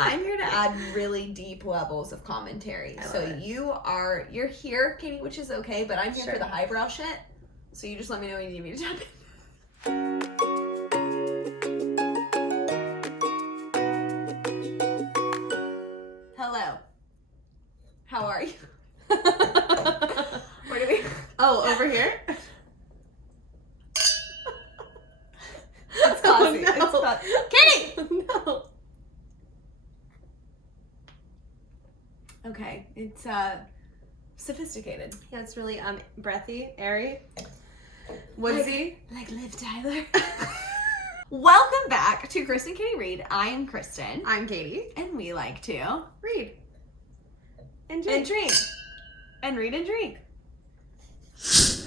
I'm here to add really deep levels of commentary. So you're here, Katie, which is okay, but I'm here for the highbrow shit. So you just let me know when you need me to jump in. Hello. How are you? Where do we? Oh, over here? It's classy. Oh, no. Katie! No. Okay, it's sophisticated. Yeah, it's really breathy, airy, woodsy. Like Liv Tyler. Welcome back to Kristen Katie Read. I am Kristen. I'm Katie. And we like to Read. And drink. And read and drink.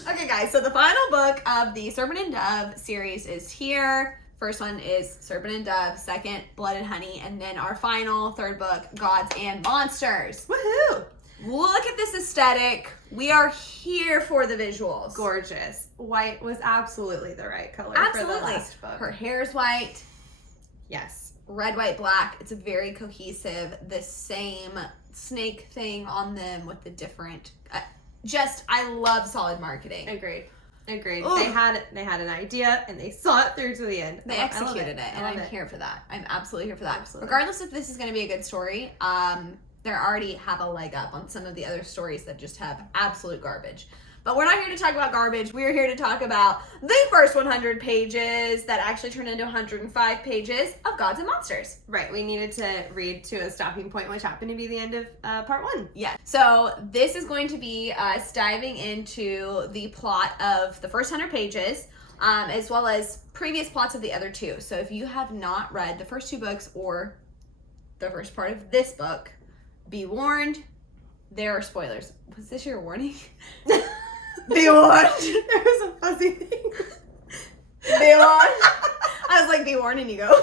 Okay, guys, so the final book of the Serpent and Dove series is here. First one is Serpent and Dove, second, Blood and Honey, and then our final, third book, Gods and Monsters. Woohoo! Look at this aesthetic. We are here for the visuals. Gorgeous. White was absolutely the right color for the last book. Her hair's white. Yes. Red, white, black. It's a very cohesive, the same snake thing on them with the different... I love solid marketing. Agreed. Ooh. They had an idea and they saw it through to the end. They executed it, and I'm here for that. I'm absolutely here for that. Absolutely. Regardless if this is going to be a good story, they already have a leg up on some of the other stories that just have absolute garbage. But we're not here to talk about garbage. We're here to talk about the first 100 pages that actually turned into 105 pages of Gods and Monsters. Right. We needed to read to a stopping point, which happened to be the end of part 1. Yeah. So this is going to be us diving into the plot of the first 100 pages, as well as previous plots of the other 2. So if you have not read the first 2 books or the first part of this book, be warned, there are spoilers. Was this your warning? Be warned. There was a fuzzy thing. Be warned. I was like, be warned, and you go.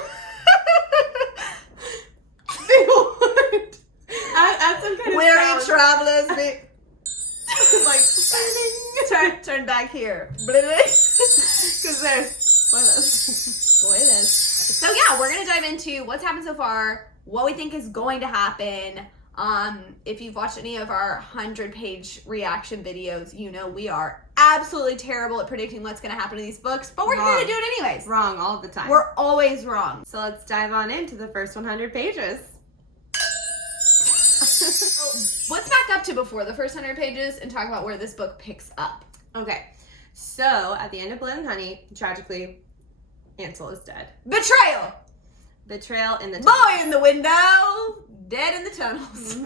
Be warned. Add some kind of Weary sound. travelers, like, turn back here. Because there's Spoilers. So yeah, we're going to dive into what's happened so far, what we think is going to happen. If you've watched any of our 100-page reaction videos, you know we are absolutely terrible at predicting what's going to happen in these books, but we're here to do it anyways. Wrong all the time. We're always wrong. So let's dive on into the first 100 pages. So let's back up to before the first 100 pages and talk about where this book picks up. Okay, so at the end of Blood and Honey, tragically, Ansel is dead. Betrayal! Betrayal in the Boy in the window! Dead in the tunnels.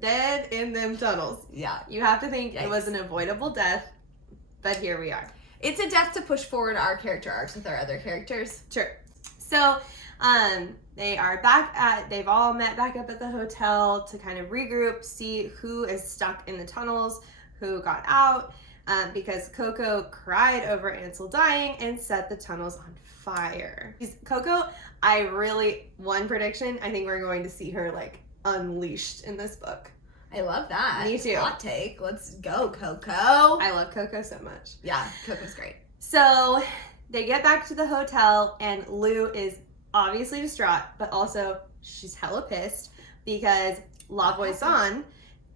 Dead in them tunnels. Yeah. You have to think Yikes. It was an avoidable death, but here we are. It's a death to push forward our character arcs with our other characters. Sure. So, they are they've all met back up at the hotel to kind of regroup, see who is stuck in the tunnels, who got out, because Coco cried over Ansel dying and set the tunnels on fire. Coco, one prediction, I think we're going to see her, like, unleashed in this book. I love that. Me too. Hot take. Let's go, Coco. I love Coco so much. Yeah, Coco's great. So they get back to the hotel and Lou is obviously distraught, but also she's hella pissed because La Voisin,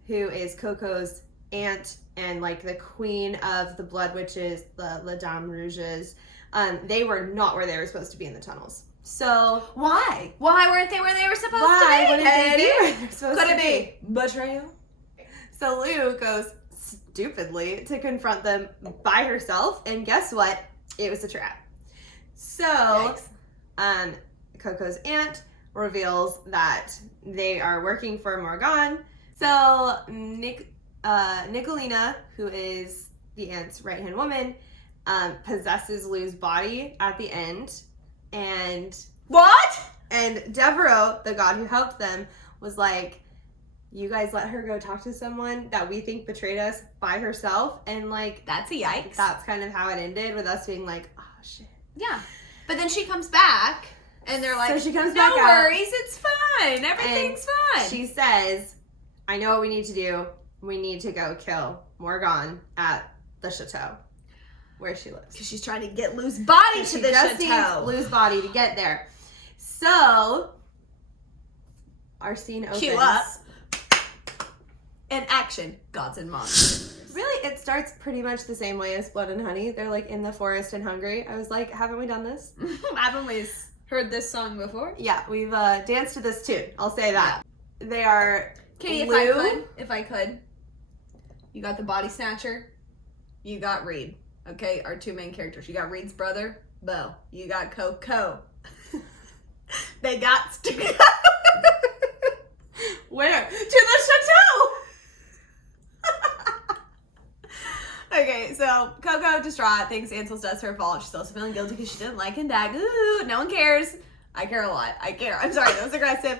who is Coco's aunt and like the queen of the Blood Witches, the La Dame Rouges, they were not where they were supposed to be in the tunnels. So why? Why weren't they where they were supposed to why be? wouldn't they be where they're supposed Could to it be betrayal? So Lou goes stupidly to confront them by herself, and guess what? It was a trap. So, Coco's aunt reveals that they are working for Morgan. So Nicolina, who is the aunt's right-hand woman, possesses Lou's body at the end. And what? And Devereaux, the god who helped them, was like, you guys let her go talk to someone that we think betrayed us by herself. And like, that's a yikes. That's kind of how it ended, with us being like, oh shit. Yeah. But then she comes back and they're like, so she comes no back out. worries, it's fine. Everything's fine. She says, I know what we need to do. We need to go kill Morgan at the chateau where she lives. Because she's trying to get Lou's body to the chateau. Lou's body to get there. So, our scene opens. Cue up. And action. Gods and monsters. Really, it starts pretty much the same way as Blood and Honey. They're like in the forest and hungry. I was like, haven't we done this? Haven't we heard this song before? Yeah, we've danced to this tune. I'll say that. Yeah. They are Katie, Lou. if I could. You got the body snatcher. You got Reed. Okay, our two main characters. You got Reed's brother, Bo. You got Coco. They got to go. Where? To the chateau! Okay, so Coco, distraught, thinks Ansel's death's her fault. She's also feeling guilty because she didn't like him back. Ooh, no one cares. I care a lot. I care. I'm sorry, that was aggressive.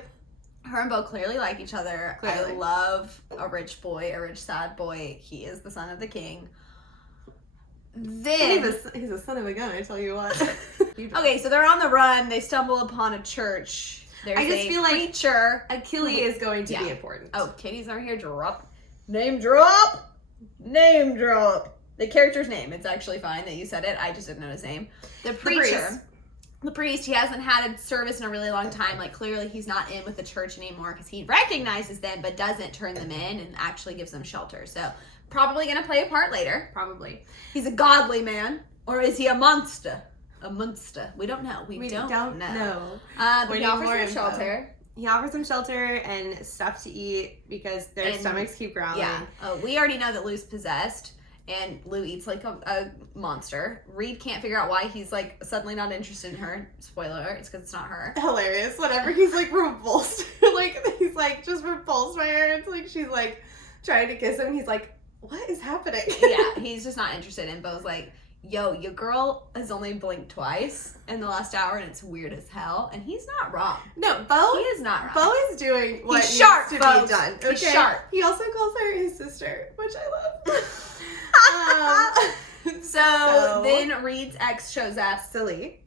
Her and Bo clearly like each other. Clearly. I love a rich boy, a rich sad boy. He is the son of the king. Then he's a son of a gun, I tell you what. Okay, so they're on the run. They stumble upon a church. There's I just feel like preacher. Achille is going to be important. Oh, Katie's not here. Drop. Name drop. Name drop. The character's name. It's actually fine that you said it. I just didn't know his name. The preacher. The priest, he hasn't had a service in a really long time. Like, clearly he's not in with the church anymore because he recognizes them but doesn't turn them in and actually gives them shelter. So, probably going to play a part later. Probably. He's a godly man. Or is he a monster? A monster. We don't know. We don't know. But he offers some shelter. He offers them shelter and stuff to eat because their stomachs keep growling. Yeah. We already know that Lou's possessed. And Lou eats like a monster. Reed can't figure out why he's like suddenly not interested in her. Spoiler alert, it's because it's not her. Hilarious. Whatever. He's like repulsed. Like he's like just repulsed by her. It's like she's like trying to kiss him and he's like, what is happening? Yeah, he's just not interested. And Bo's like, yo, your girl has only blinked twice in the last hour and it's weird as hell. And he's not wrong. No, Bo. He is not wrong. Bo is doing what he's sharp, needs to be done. Okay? He's sharp. He also calls her his sister, which I love. So then Reed's ex shows up. Silly,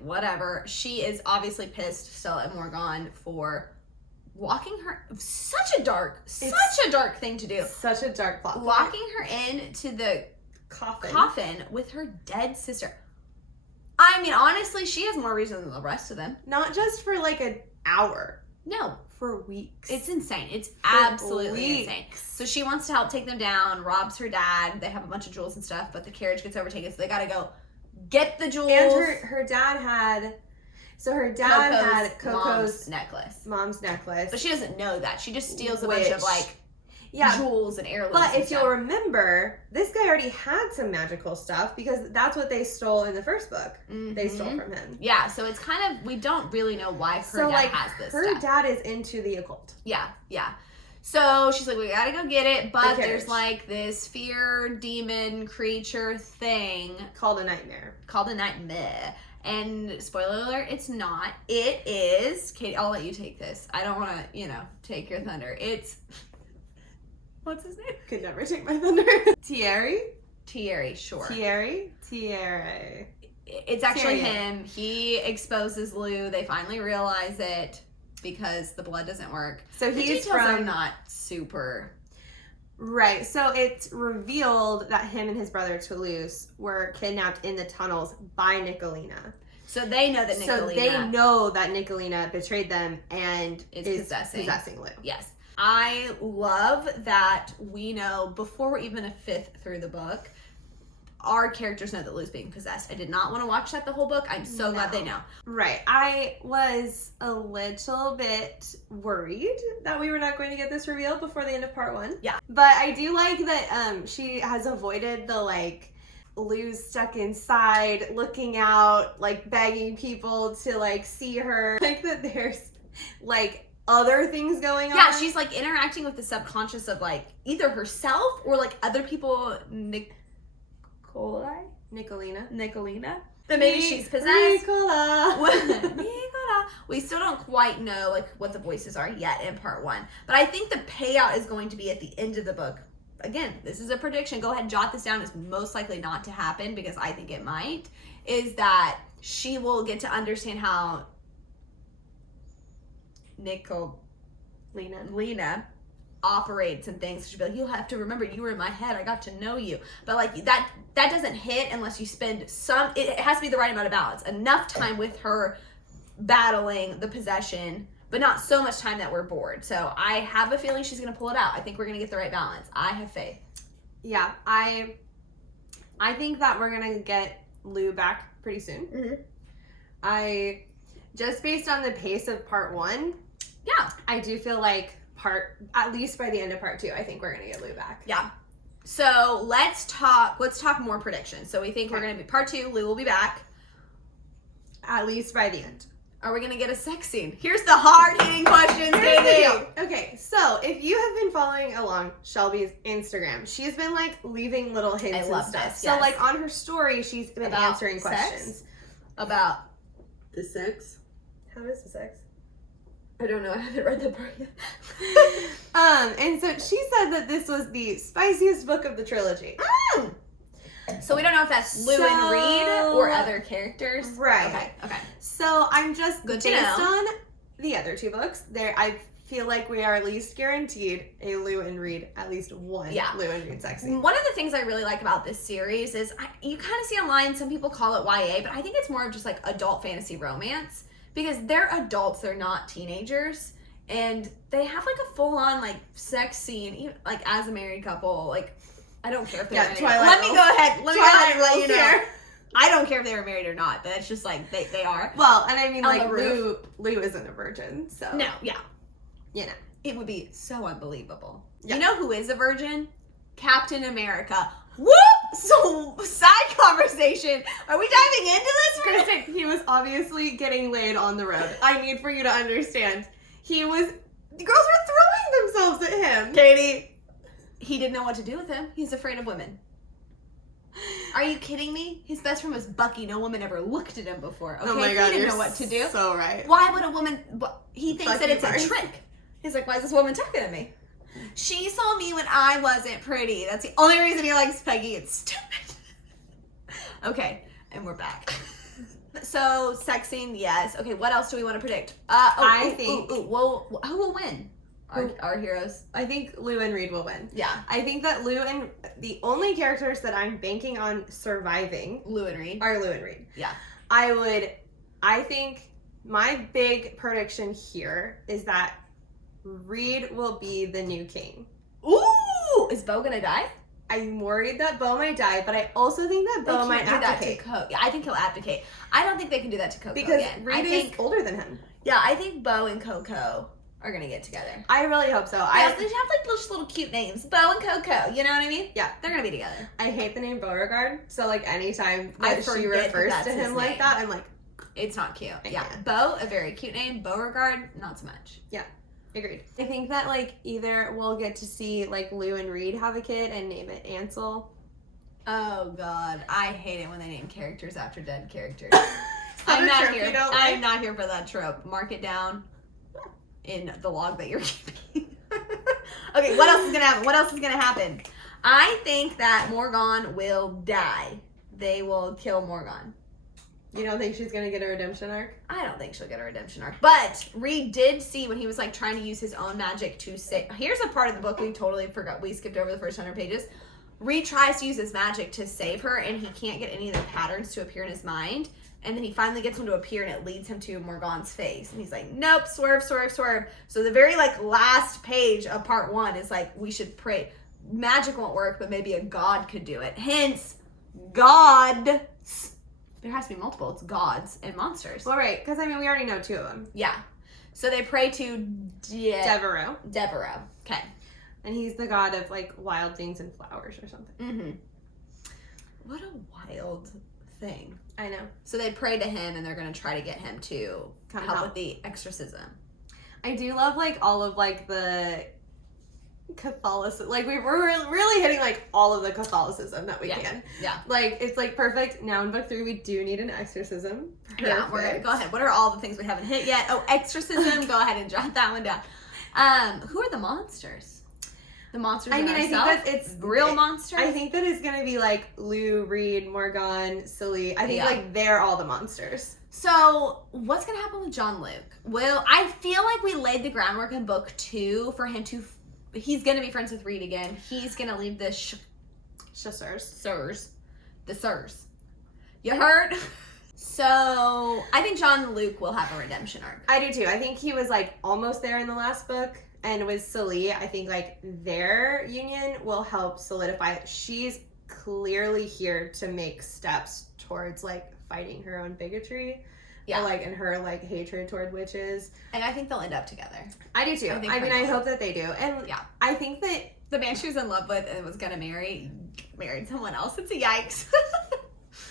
whatever. She is obviously pissed still at Morgan for walking her. Such a dark thing to do. Such a dark plot. Walking her into the coffin with her dead sister. I mean, honestly, she has more reason than the rest of them. Not just for like an hour. No. For weeks. It's insane. It's absolutely insane. So she wants to help take them down, robs her dad. They have a bunch of jewels and stuff, but the carriage gets overtaken, so they gotta go get the jewels. And her dad had... So her dad had Coco's mom's necklace. But she doesn't know that. She just steals a bunch of like jewels and heirlooms. But if you'll remember, this guy already had some magical stuff because that's what they stole in the first book. Mm-hmm. They stole from him. Yeah, so it's kind of, we don't really know why her dad has this stuff. Her dad is into the occult. Yeah. So she's like, we gotta go get it, but there's like this fear demon creature thing. Called a nightmare. And spoiler alert, it's not. It is, Katie, I'll let you take this. I don't want to, take your thunder. It's, what's his name? Could never take my thunder. Thierry, sure. Thierry. It's actually him. He exposes Lou. They finally realize it because the blood doesn't work. So the details are not super... Right, so it's revealed that him and his brother Toulouse were kidnapped in the tunnels by Nicolina. So they know that Nicolina betrayed them and is possessing Lou. Yes. I love that we know, before we're even a fifth through the book, our characters know that Lou's being possessed. I did not want to watch that the whole book. I'm so glad they know. Right. I was a little bit worried that we were not going to get this revealed before the end of part 1. Yeah. But I do like that she has avoided the Lou's stuck inside, looking out, begging people to see her. Like that there's other things going on. Yeah, she's interacting with the subconscious of either herself or other people. Nicolina. But maybe she's possessed. Nicola. We still don't quite know what the voices are yet in part 1. But I think the payout is going to be at the end of the book. Again, this is a prediction. Go ahead and jot this down. It's most likely not to happen because I think it might. Is that she will get to understand how Nicolina operates and things. She'll be like, you'll have to remember you were in my head. I got to know you. But that doesn't hit unless you spend it has to be the right amount of balance. Enough time with her battling the possession but not so much time that we're bored. So I have a feeling she's going to pull it out. I think we're going to get the right balance. I have faith. Yeah, I think that we're going to get Lou back pretty soon. Mm-hmm. Just based on the pace of part 1, yeah, I do feel like at least by the end of part 2, I think we're going to get Lou back. Yeah. So let's talk more predictions. So we think we're going to be part 2, Lou will be back. At least by the end. Are we going to get a sex scene? Here's the hard-hitting questions, Katie. Okay, so if you have been following along Shelby's Instagram, she's been like leaving little hints and stuff. This, so yes. like on her story, she's been About answering sex? questions. About The sex? How is the sex? I don't know. I haven't read the part yet. And so she said that this was the spiciest book of the trilogy. So we don't know if that's Lou and Reed or other characters. Right. Okay. So I'm just Good to based know. on the other 2 books, I feel like we are at least guaranteed a Lou and Reed, at least one Lou and Reed sex scene. One of the things I really like about this series is you kind of see online, some people call it YA, but I think it's more of just like adult fantasy romance because they're adults, they're not teenagers, and they have like a full-on like sex scene, even, like as a married couple. Like I don't care if they're married. Let me go ahead and let you know. Here. I don't care if they were married or not, but it's just like they are. Well, and I mean On like the roof. Lou isn't a virgin, so No, yeah. you know. It would be so unbelievable. Yeah. You know who is a virgin? Captain America. Whoop! So, side conversation. Are we diving into this? Kristen, he was obviously getting laid on the road. I need for you to understand. The girls were throwing themselves at him. Katie, he didn't know what to do with him. He's afraid of women. Are you kidding me? His best friend was Bucky. No woman ever looked at him before. Okay? Oh my god, he didn't you're know what to do. So right. Why would a woman? He thinks Bucky that it's Barnes. a trick. He's like, why is this woman talking to me? She saw me when I wasn't pretty. That's the only reason he likes Peggy. It's stupid. Okay, and we're back. So, sex scene, yes. Okay, what else do we want to predict? Who will win? Our heroes. I think Lou and Reed will win. Yeah. I think that the only characters that I'm banking on surviving Lou and Reed. are Lou and Reed. Yeah. I think my big prediction here is that Reed will be the new king. Ooh! Is Bo gonna die? I'm worried that Bo might die, but I also think that Bo might do that to abdicate. Coke. Yeah, I think he'll abdicate. I don't think they can do that to Coco Because again. Reed is older than him. Yeah, I think Bo and Coco are gonna get together. I really hope so. They have like little cute names. Bo and Coco, you know what I mean? Yeah. They're gonna be together. I hate the name Beauregard, so like anytime that she forget refers that to that's him his like name. that, I'm like, It's not cute. I Yeah. can't. Bo, a very cute name. Beauregard, not so much. agreed. I think that like either we'll get to see like Lou and Reed have a kid and name it Ansel. Oh god, I hate it when they name characters after dead characters. I'm I'm not trope here. you don't I'm like? not here for that trope. Mark it down in the log that you're keeping. Okay, what else is gonna happen? I think that Morgan will die. They will kill Morgan. You don't think she's gonna get a redemption arc? I don't think she'll get a redemption arc. But Reed did see when he was like trying to use his own magic to save. Here's a part of the book we totally forgot. We skipped over the first 100 pages. Reed tries to use his magic to save her, and he can't get any of the patterns to appear in his mind. And then he finally gets one to appear, and it leads him to Morgan's face. And he's like, nope, swerve, swerve, swerve. So the very like last page of part 1 is like, we should pray. Magic won't work, but maybe a god could do it. Hence, God. There has to be multiple. It's gods and monsters. Well, right, because I mean we already know 2 of them. Yeah. So they pray to Devereaux, Okay. and he's the god of like wild things and flowers or something. Mm-hmm. What a wild thing. I know. So they pray to him, and they're going to try to get him to Come help help. with the exorcism. I do love like all of like the Catholicism. Like we're really hitting like all of the Catholicism that we can. Yeah. Like it's like perfect. Now in book 3 we do need an exorcism. Yeah, we're gonna go ahead. What are all the things we haven't hit yet? Oh, exorcism. Go ahead and jot that one down. Who are the monsters? The monsters. I mean, I think that it's real monsters. I think that it's gonna be like Lou, Reed, Morgan, Silly. I think like they're all the monsters. So, what's gonna happen with John Luke? Well, I feel like we laid the groundwork in book 2 for him to. He's gonna be friends with Reed again. He's gonna leave the Chasseurs. Sirs. You heard? So I think John and Luke will have a redemption arc. I do too. I think he was like almost there in the last book. And with Celie, I think like their union will help solidify. She's clearly here to make steps towards like fighting her own bigotry. Yeah. Or, like, and her like hatred toward witches. And I think they'll end up together. I do too. I hope that they do. And yeah, I think that the man she was in love with and was gonna married someone else. It's a yikes.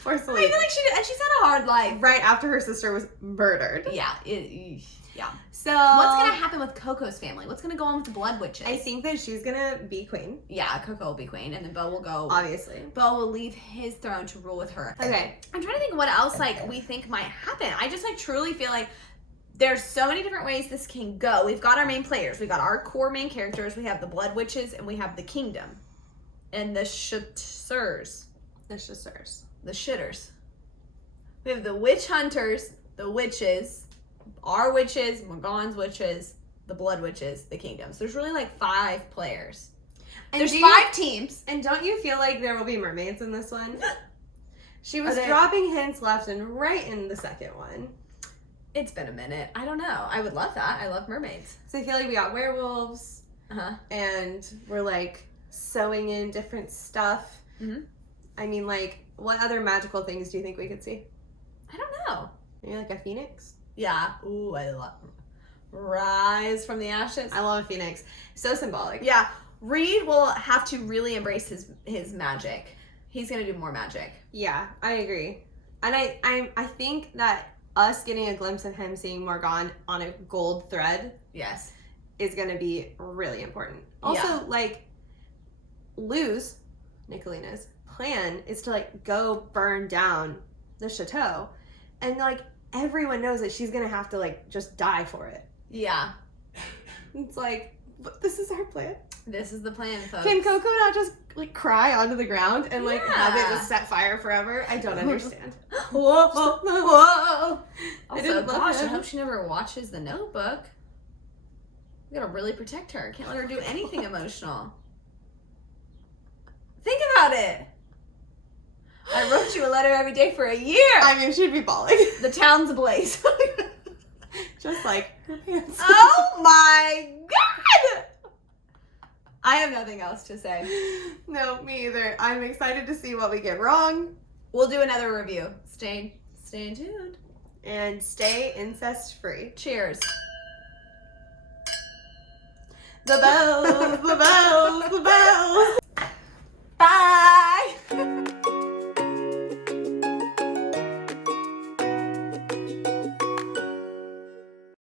Poor Celie. I feel like she's had a hard life. Right after her sister was murdered. Yeah. Yeah. So what's gonna happen with Coco's family? What's gonna go on with the Blood Witches? I think that she's gonna be queen. Yeah, Coco will be queen, and then Bo will go. Obviously, Bo will leave his throne to rule with her. Okay. I'm trying to think what else like we think might happen. I just like truly feel like there's so many different ways this can go. We've got our main players. We got our core main characters. We have the Blood Witches, and we have the Kingdom, and the Shitters. The Shitters. The Shitters. We have the Witch Hunters, the Witches. Our witches, Morgan's witches, the Blood Witches, the Kingdoms. There's really like 5 players. And there's 5 teams. And don't you feel like there will be mermaids in this one? She was dropping hints left and right in the second one. It's been a minute. I don't know. I would love that. I love mermaids. So I feel like we got werewolves. And we're like sewing in different stuff. Mm-hmm. I mean, like, what other magical things do you think we could see? I don't know. Maybe like a phoenix? Yeah. Ooh, I love rise from the ashes. I love a phoenix. So symbolic. Yeah. Reed will have to really embrace his magic. He's gonna do more magic. Yeah, I agree. And I think that us getting a glimpse of him seeing Morgan on a gold thread, yes, is gonna be really important. Also, like, Lou's, Nicolina's plan is to like go burn down the chateau, and like everyone knows that she's gonna have to like just die for it. Yeah. It's like, but this is our plan. This is the plan, folks. Can Coco not just like cry onto the ground and like have it just set fire forever? I don't understand. Whoa, whoa, whoa. Also, gosh, I him. hope she never watches The Notebook. We gotta really protect her. Can't let her do anything emotional. Think about it. I wrote you a letter every day for a year. I mean, she'd be bawling. The town's ablaze. Just like her pants. Oh my god! I have nothing else to say. No, me either. I'm excited to see what we get wrong. We'll do another review. Stay tuned. And stay incest free. Cheers. The bells, the bells, the bells. Bye.